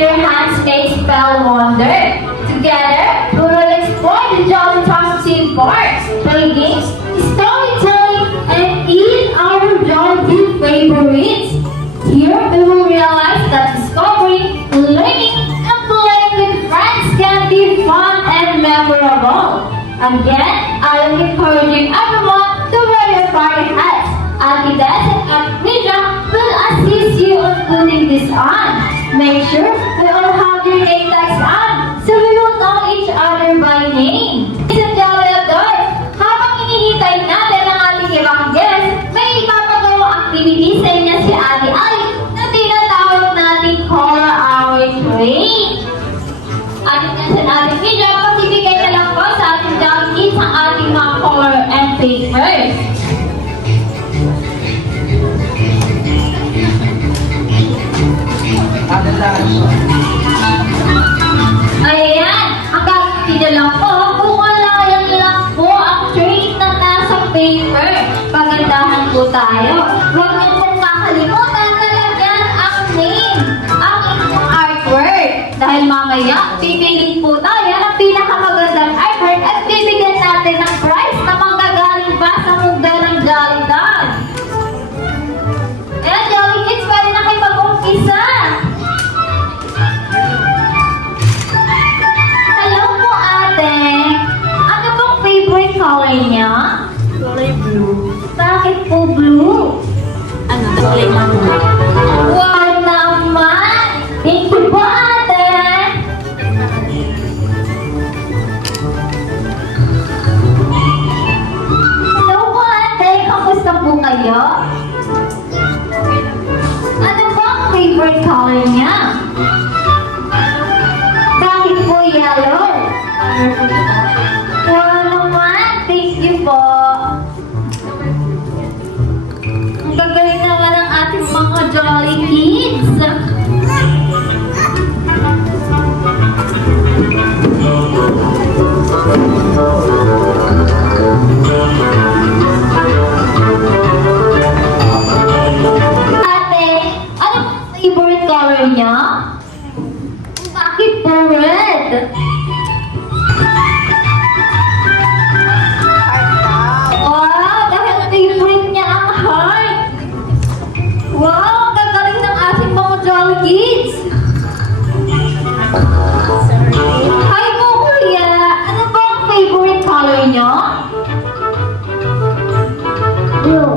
your hands a spell wonder. Together, we will explore the Jolly Proxy parks, play games, storytelling, and eat our Jolly favorites. Here, we will realize that discovering, learning, and playing with friends can be fun and memorable. Again, I am encouraging everyone to wear your party hats. Auntie Des and Mija will assist you on putting this on. Make sure we all have your name tags on so we will know each other by name. Ladies and Jolly Adults, habang hinihintay natin ang ating ibang guest, may ipapagawa activity sa inyo si Ate Alice na tinatawag natin Color Our Train. Ating nga sa natin Mija, pagbibigay na lang po sa ating Jolly Kids ang ating mga color and papers. Ayan, ang gagawin lang po, kukulayan lang po ang train na nasa paper. Pagandahan po tayo. Huwag niyo pong makalimutan na lagyan ang name, ang inyong artwork. Dahil mamaya, pipiliin po tayo ng pinakamagandang artwork at bibigyan natin ng prize na manggagaling ba sa mundo ng Jolly Dog. Ayan, Jolly Kids, pwede na kayo mag-umpisa. Favorite color niya? Kulay blue. Bakit po blue? Ano? Kulay blue. Wow naman! Thank you po, ate! Hello po, ate! Kamusta po kayo? Ano po ang favorite color niya? Bakit po yellow? Wow naman! Thank you po! Ang gagaling naman ng ating mga Jolly Kids! Ate, ano ang favorite color niya? Bakit po red? Wow! Dahil favorite niya ang heart! Wow! Ang gagaling ng ating mga Jolly Kids! Hi po, Kuya! Ano ba ang favorite color niyo? Blue.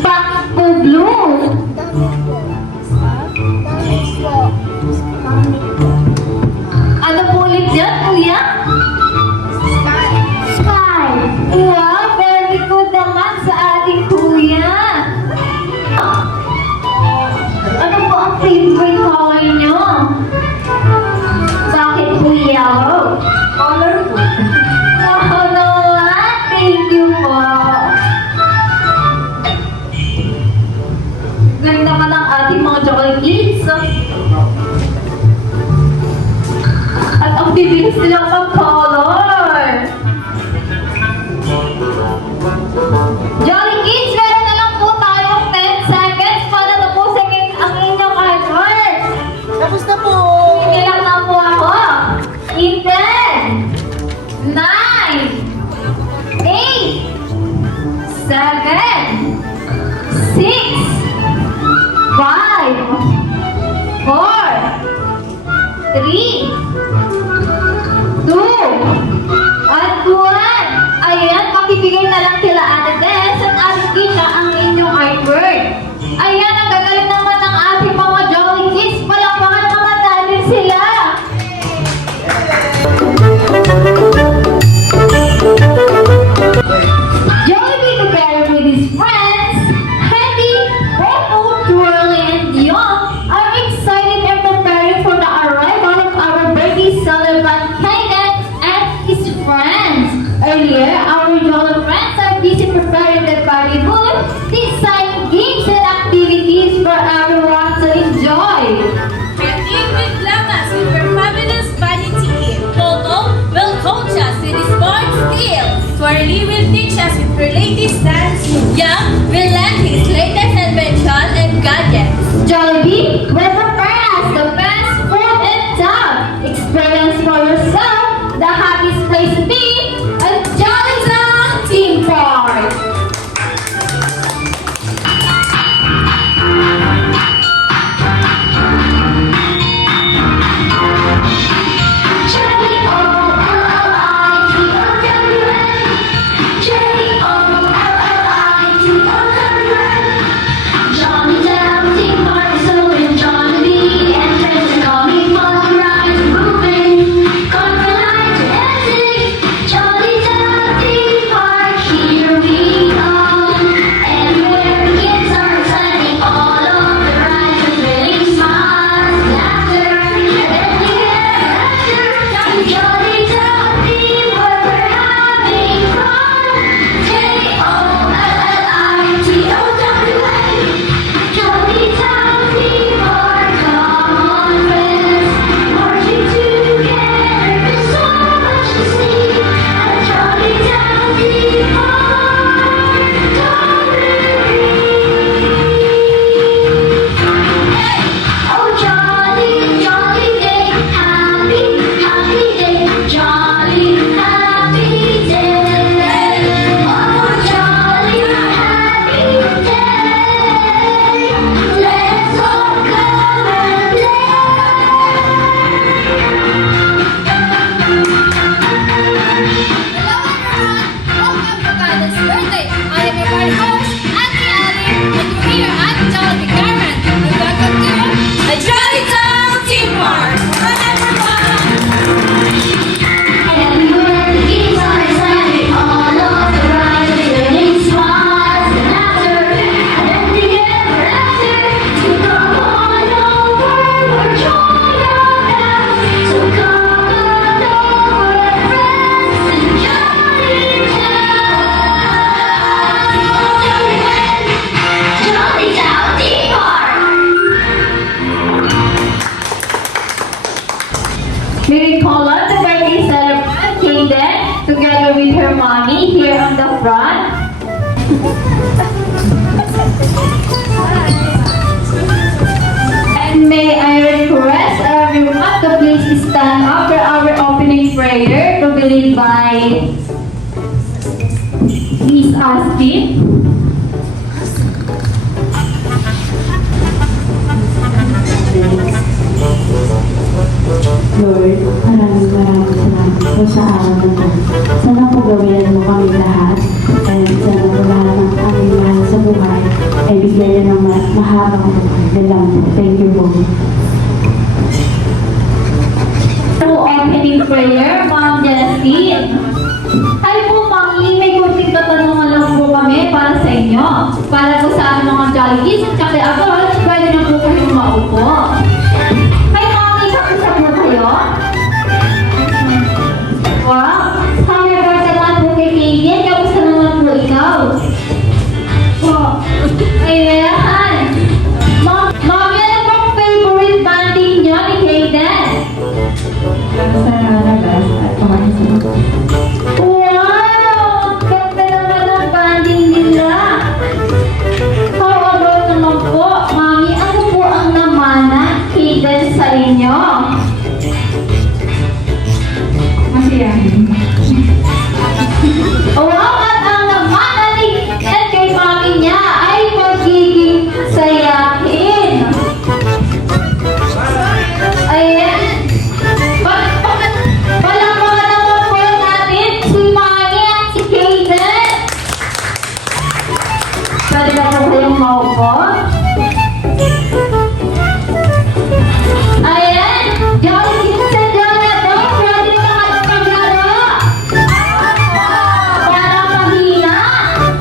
Bakit po blue? Ano po ulit yan, Kuya? Sky. Wow, very good naman sa ating kuya. Ano po ang favorite color niyo? Bakit po yellow? Colorful. Wow naman, thank you po. Galing naman ang ating mga chocolates. At ang bibilis nilang mag-color. Jolly Kids, meron na lang po tayong 10 seconds para tapusin ang inyong artwork. Tapos na po. Sige lang na po ako. In 10, 9, 8, 7, 6, 5, 4, 3, 2, at 1. Ayan, makibigay na lang sila Ate Des at Ate Kisha ang inyong artwork. Ayan, ang gagaling naman ng ating mga Jolly Kids. Palakpakan naman natin sila. Jolly be together with his friends, Handy, Popo, Twirly, and Dion are excited and preparing for the arrival of our birthday celebrant Kaden and his friends. Earlier, our Jolly friends are busy preparing the party booth, designing games and activities for everyone to enjoy. Handy will glam us with her fabulous bunny ticket. Toto will coach us with his sports skills. Twirly will teach us with her latest dance. Young will lend his latest invention and gadgets. Jollibee will prepare us the best food and We will call on the birthday celebrant, Kayden, together with her mommy here on the front. And may I request everyone to please stand up for our opening prayer to be led by Miss Austin. Lord, maraming salamat po sa araw na ito. Sana po gawain mo kami lahat. And sana po lahat ng aming mahal sa buhay ay bigyan niyo ng mahabang buhay. Dalang po. Thank you po. To opening prayer, Ma'am Jessie. Hi po, Mami. May kunting katanungan lang po kami para sa inyo. Para po sa aming mga Jollibee at Chocolate Awards, pwede na po kayong maupo. Hi, Mami. Kamusta po kayo? Wow. Happy birthday naman po kay Kayden. Kamusta naman po ikaw? Oh. Ayan. Mami, ano pong favorite banding niyo ni Kayden? Wow! Ganda naman ang banding nila. How about naman po, Mami, ano po ang namana Kayden sa inyo? Masiyahin. Wow! At ang namana ni Kayden kay Mami niya ay pagiging sayahin. Ayan. Palakpakan naman po natin si Mami at si Kayden. Pwede ba po kayong maupo? Ayan. Jolly Kids and Jolly Adults, pwede ba kayo maglaro? Para mahina.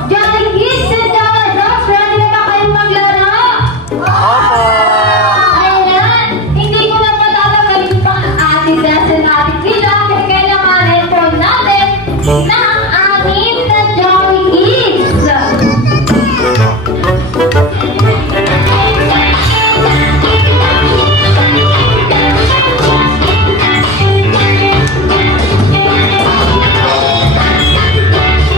Jolly Kids and Jolly Adults, pwede ba kayo maglaro? Ayan. Hindi ko na patatagalin pa ang ating lesson natin sila kaya kailanganin po natin ng anim na Jolly Kids.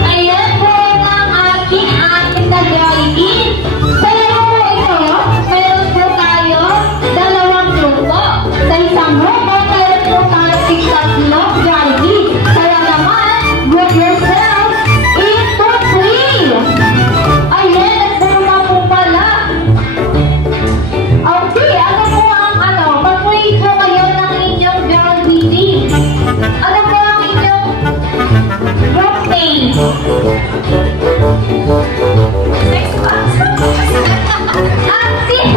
Ayan po ang ating anim na Jolly Kids. Kaya po ito, mayroon po tayo dalawang grupo. Sa isang grupo, mayroon po tayo tatlong Jolly Kids. Kaya naman, group yourself into 3. Ayan, nagpuma po pala. Okay, ano po ang mag-rate po kayo ng inyong Jolly Kids. Ano po ang inyong group name? Ang six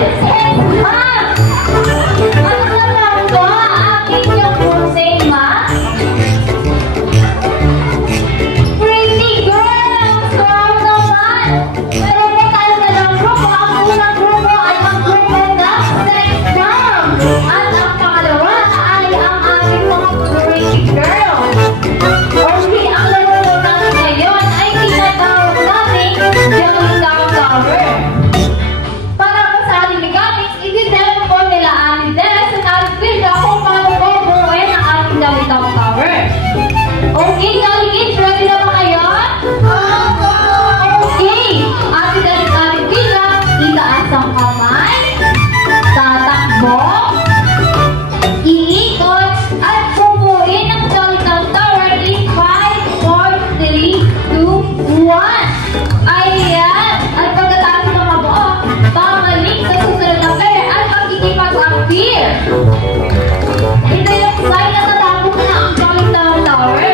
ma'am! Ano naman po ang inyong group name, ma'am? Pretty girls! Wow naman! Meron po tayo sa dalawang grupo. Ang unang grupo ay ang grupo ng sex bomb. At ang pangalawa ay ang ating mga pretty girls. Okay, ang laro po natin ngayon ay tinatawag natin Jolly Tower. Para po sa ating mechanics, i-demo po nila ating Des at ating Frida kung paano po buuin ang ating Jolly Tower. Okay, Jolly Kids, ready na ba kayo? Okay, ating Des at ating Frida, itaas ang kamay, tatakbo, iikot, at pupuin ang Jolly Tower in 5, 4, 3, 2, 1. Ayan! At pagkatapos ng mabuo, pamalik sa susunod na pair at magkikipag-appear. Ito yung sign na tatapos na ang Jolly Tower.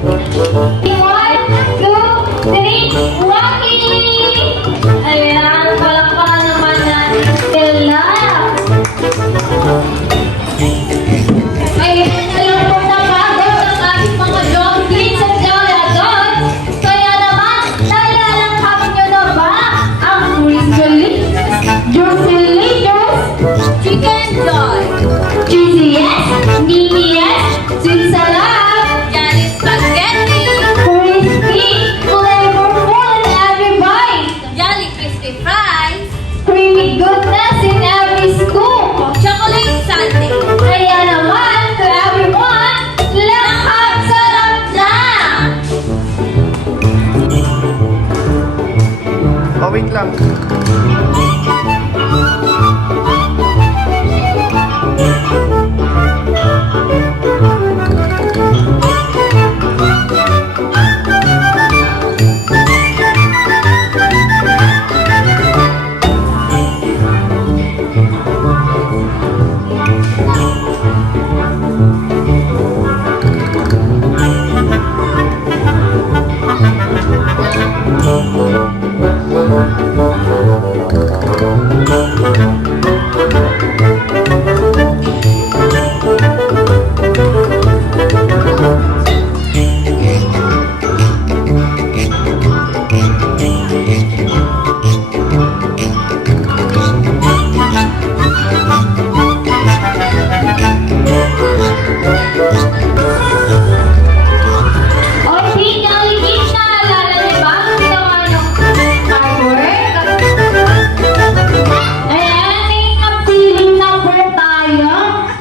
One, two, three, walking! Ayan, palakpakan naman natin sila. Ayan, alam ko na pagod ang ating mga jockeys at jolladons. Kaya naman, nalalanghap nyo na ba ang Juicilicious, Chicken Joy, GCS, DPS, Sweet Salad, Jolly Spaghetti, Crispy, flavorful in every bite, Jolly Crispy Fries, creamy goodness in every scoop. Chocolate Sundae. Kaya naman, to everyone, lahat sarap na! Oh, wait lang. O, si Jollibee, naalala niyo ba ang ginawa niyong artwork? Ayan, may napili number tayo.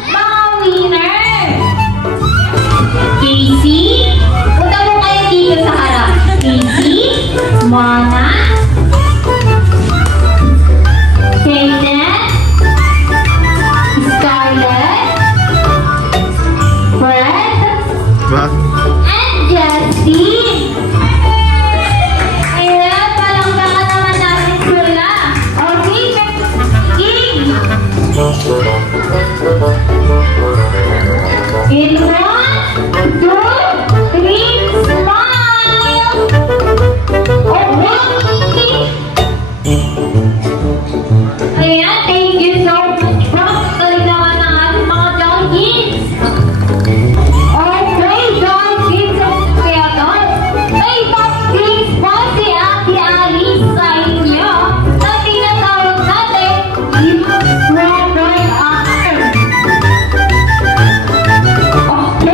Mga winner! Casey, punta mo kayo dito sa harap. Casey, Mona, Kenneth, Scarlett, Fred, What? and Justin. Ayan, palanggakan naman natin sila. Okay, King. In 1, 2, 3, smile. Okay. Ayan, thank you so much po. Tuloy naman ang ating mga jockeys. Okay, jockeys at creators. May top things po si Ate Alice sa inyo na tinatawag natin Robert Arm. Okay,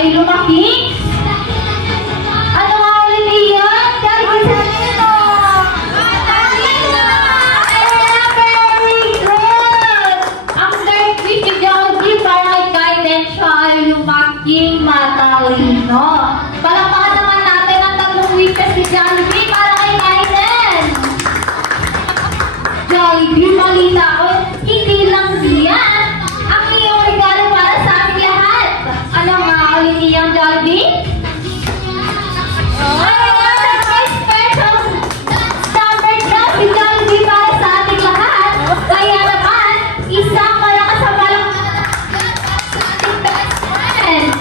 ay lumaki. Ano nga ulit iyon? Matalino! Very good! Ang third week ni Jollibee para kay Kaiden siya ay lumaking matalino. Palakpakan naman natin ang 3 weeks ni Jollibee para kay Kaiden. Jollibee, balita ko, hindi lang diyan ang iyong regalo para sa aming lahat. Ano nga ulit iyong Jollibee? Ay, special summer job ni Jollibee para sa ating lahat. Kaya naman, isang malakas sa palakpakan sa ating best friend.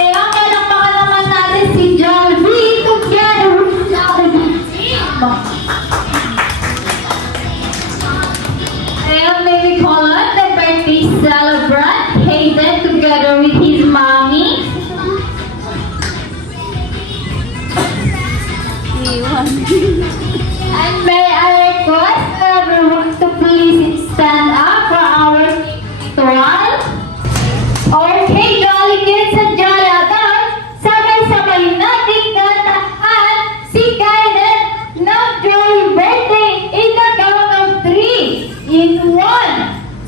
Ngayon, palakpakan naman natin si Jollibee together with Jollibee team. Ngayon, may we call on the birthday celebrant, Hayden, together with his mommy. And may I request everyone to please stand up for our ritual. Okay, Jolly Kids and Jolly Adults, sabay-sabay nating kantahan si Kaiden ng Jolly Birthday in the count of 3. In 1,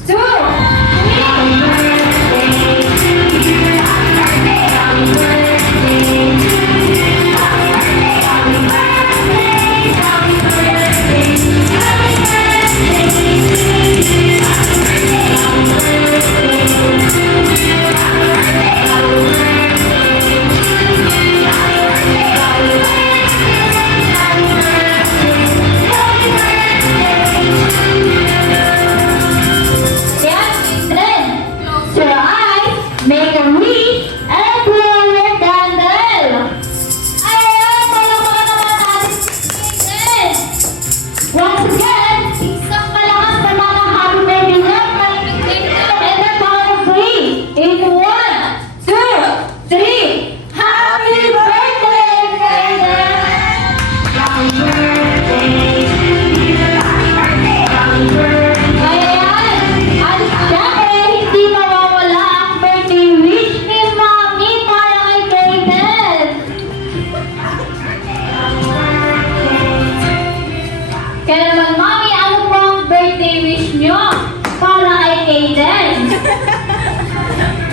2, 3. Then, close your eyes, make a wish, and blow your candle. Ayan, palakpakan naman natin si Kaiden. Once again, isang malakas na mga happy birthday love para kay Kaiden and the count of 3. In 1, 2, 3. Happy birthday, Kaiden! Happy birthday to you. Happy birthday, happy birthday. Ayan, at syempre, hindi mawawala ang birthday wish ni Mami para kay Kaiden. Kaya naman, Mami, ano po ang birthday wish nyo para kay Kaiden?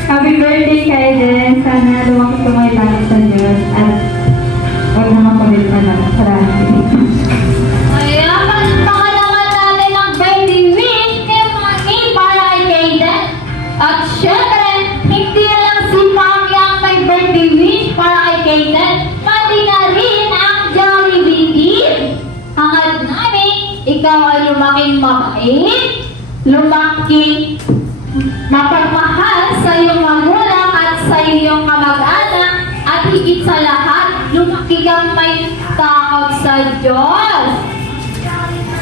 Happy birthday, Kaiden. Sana lumaki langit sa Diyos at huwag naman kulit na lang. Salamat. Ayan. ikaw ay lumaking mabait, lumaking mapagmahal sa iyong magulang at sa iyong kamag-anak, at higit sa lahat, lumaki kang may takot sa Diyos.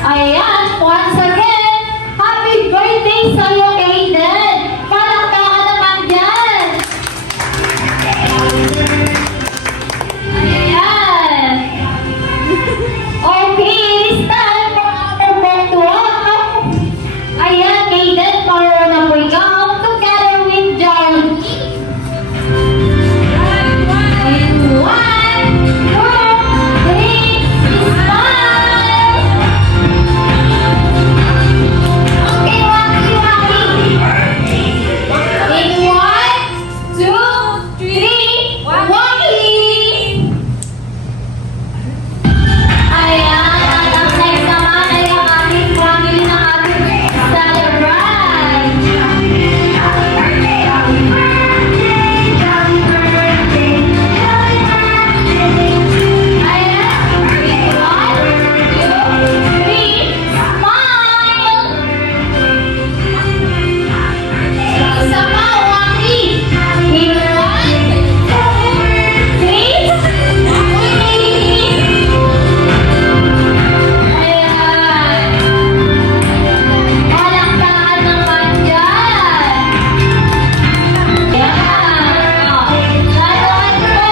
Ayan, once again, happy birthday sa iyo, Aiden! Palakpakan naman dyan! Ayan! Okay, it's time for our virtual. Ayan, Aiden, marunong po ikaw together with Jollibee. In 1, 2, 3, smile! Okay, Waki Waki. In 1, 2, 3, Waki! Ayan, at ang next naman ay ang ating family na ating celebrate. Ayan, 1, 2, 3, smile! Isa pa, Waki. In 1, 2, 3, Ayan. Palakpakan naman dyan. Ayan. Lalawan po.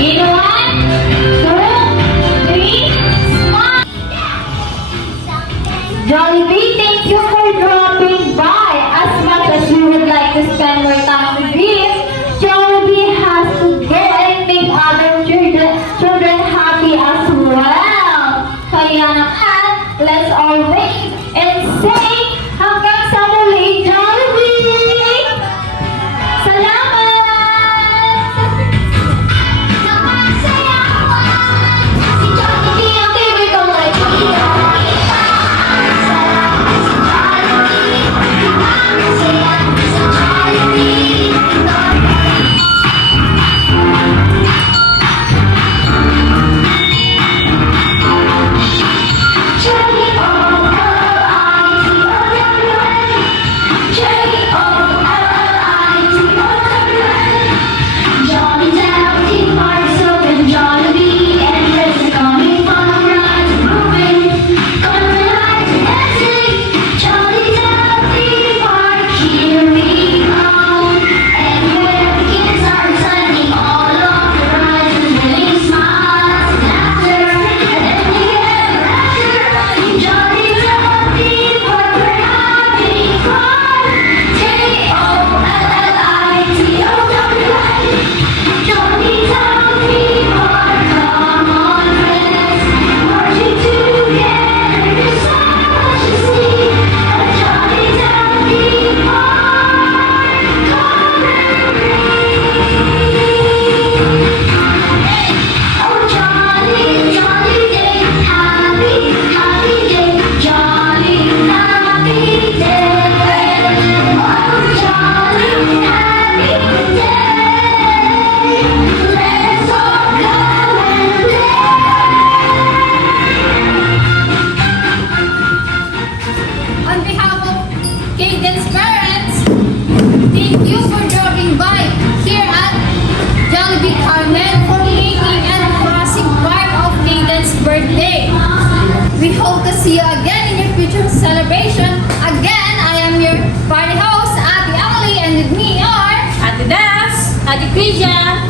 In 1, 2, 3, smile. Jollibee, thank you for dropping by. As much as you would like to spend more time with us, Jollibee has to go and make other children happy as well. Kaya naman, let's all wait and say, hanggang sa muli, Jollibee! Salamat! Si Jollibee ang favorite kong On behalf of Caden's parents, thank you for dropping by here at Jollibee Carmen for making an classic part of Caden's birthday. We hope to see you again in your future celebration. Again, I am your party host, Ate Emily, and with me are Ate Das, Ate Krisha,